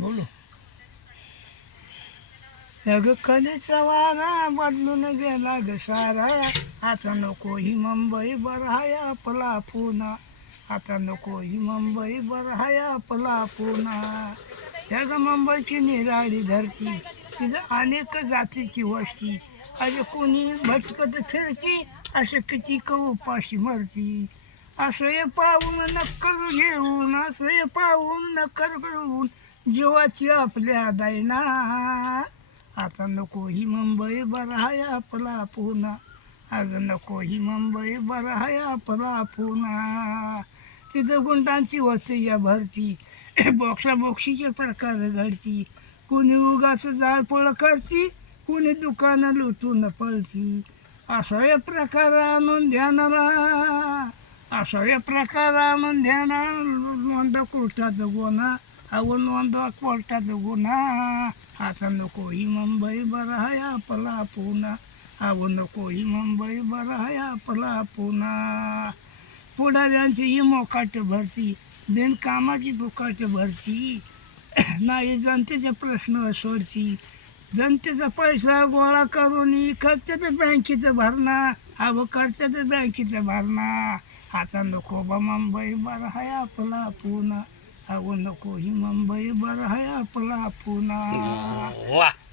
बोलू. अग कलेचा वारा बदलून गेला ग सारा, आता नको ही मुंबई बरहाय आपला पुणा, आता नको ही मुंबई बरहाय आपला पुणा. या ग मुंबईची निराळी धरती, तिथं अनेक जातीची वस्ती, अरे कोणी भटकत फिरची, असे किती उपाशी मरती. असं हे पाहून नक्कल घेऊन, असं हे पाहून नक्कल घेऊन, जीवाची आपल्या दैना, आता नको ही मुंबई बरहाय आपला पुणा, अगं नको ही मुंबई बरहाय आपला पुणा. तिथं गुंडांची होते या भरती, बोक्साबोक्षीचे प्रकार घडती, कुणी उगाच जाळपोळ करती, कुणी दुकानं लुटून पळती. असं हे प्रकार आणून ध्यानाला, असं हे प्रकार आणून ध्यानाला, नोंद कोर्टात गुन्हा, अहो नोंद कोर्टात गुन्हा, आता नको ही मुंबई बरहाय आपला पुणा, अहो नको ही मुंबई बरहाय आपला पुणा. पुढाऱ्यांची ही मोकाट भरती, बिनकामाची फुकाट भरती, नाही जनतेचे प्रश्न सोडती, जनतेचा पैसा गोळा करून खर्चात बँकेचं भरणा, अहो खर्चात बँकेचं भरणा, आता नको बा मुंबई बरहाय आपला पुणा, अहो नको ही मुंबई बरहाय आपला पुणा. वाह.